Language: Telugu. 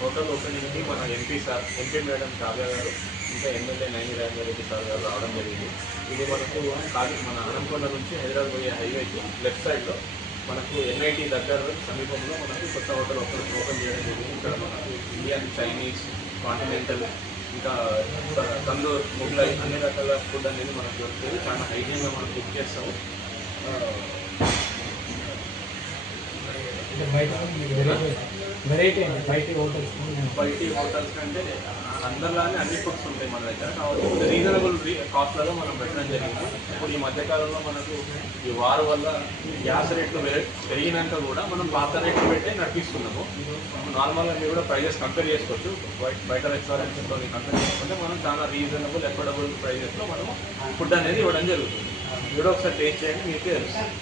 హోటల్ ఓపెనింగ్కి మన ఎంపీ మేడం కావ్య గారు ఇంకా ఎమ్మెల్యే నైని రాజారెడ్డి సార్ గారు రావడం జరిగింది. ఇది మనకు మన ఆనంకొండ నుంచి హైదరాబాద్ పోయే హైవేకి లెఫ్ట్ సైడ్లో మనకు ఎన్ఐటి దగ్గర సమీపంలో మనకు కొత్త హోటల్ ఓపెన్ చేయడం జరిగింది. ఇక్కడ మనకు ఇండియన్, చైనీస్, కాంటినెంటల్, ఇంకా తందూర్, ముగ్లై అన్ని రకాల ఫుడ్ అనేది మనకు దొరుకుతుంది. చాలా హైజీన్గా మనం కుక్ చేస్తాము. వెరైటీ అండి బయటి హోటల్స్ కంటే అందరిలానే అన్ని ఫుడ్స్ ఉంటాయి మన దగ్గర. కాబట్టి రీజనబుల్ కాస్ట్లలో మనం పెట్టడం జరిగింది. ఇప్పుడు ఈ మధ్యకాలంలో మనకు ఈ వారు వల్ల గ్యాస్ రేట్లు పెరిగినాక కూడా మనం పాత రేట్లు పెట్టే నడిపిస్తున్నాము. నార్మల్గా మీరు కూడా ప్రైజెస్ కంపేర్ చేసుకోవచ్చు. బయట రెస్టారెంట్స్తో కంపేర్ చేసుకుంటే మనం చాలా రీజనబుల్, ఎఫోర్డబుల్ ప్రైజెస్లో మనము ఫుడ్ అనేది ఇవ్వడం జరుగుతుంది. మీరు ఒకసారి టేస్ట్ చేయండి, మీకే తెలుస్తుంది.